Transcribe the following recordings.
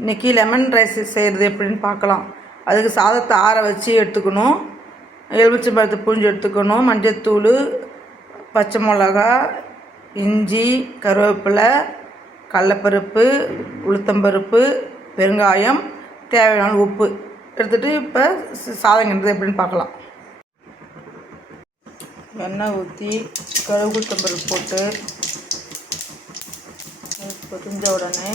இன்றைக்கி lemon rice செய்கிறது எப்படின்னு பார்க்கலாம். அதுக்கு சாதத்தை ஆற வச்சு எடுத்துக்கணும். எலுமிச்சம்பழத்தை புழிஞ்சு எடுத்துக்கணும். மஞ்சத்தூள் பச்சை மிளகா இஞ்சி கருவேப்பிலை கடலப்பருப்பு உளுத்தம்பருப்பு பெருங்காயம் தேவையான உப்பு எடுத்துகிட்டு இப்போ சாதம் கிண்டுறது எப்படின்னு பார்க்கலாம். எண்ணெய் ஊற்றி கருவு போட்டு பொரிஞ்ச உடனே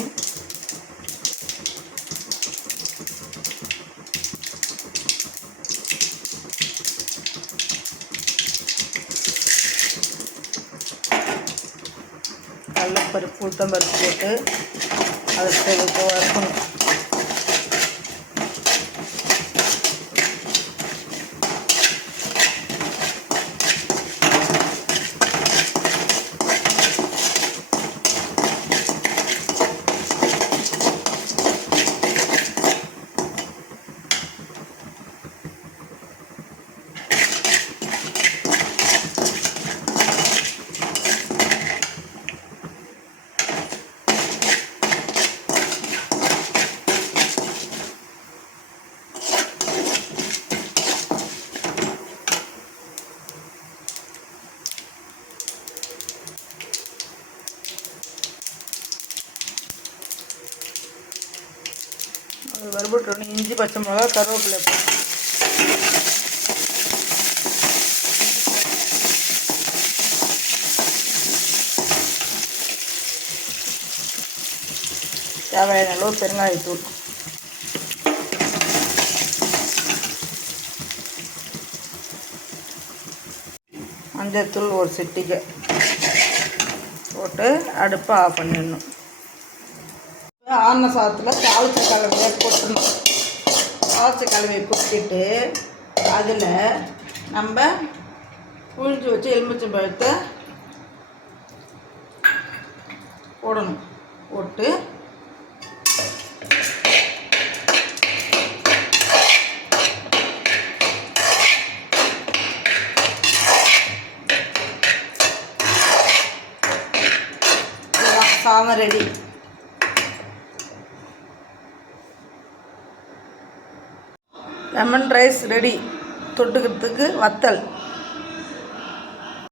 கடலப்பருப்பு உளுத்தம்பருப்பு போட்டு அதை வறுக்கணும் அது வறுபட்டோடனே இஞ்சி பச்சை மிளகா கருவேப்பிலை. தேவையான அளவு பெருங்காயத்தூள். மஞ்சத்தூள் ஒரு சிட்டிக்கை போட்டு அடுப்பை ஆஃப் பண்ணிடணும். ஆன சாதத்தில் தாளிச்ச கலவையை கொட்டணும் தாளிச்ச கிழமையை கொட்டிட்டு அதில் நம்ம புழிஞ்சு வச்சு எலுமிச்சம்பழத்தை போடணும். போட்டு சாதம் ரெடி லெமன் ரைஸ் ரெடி. தொட்டுக்கிறதுக்கு வத்தல்.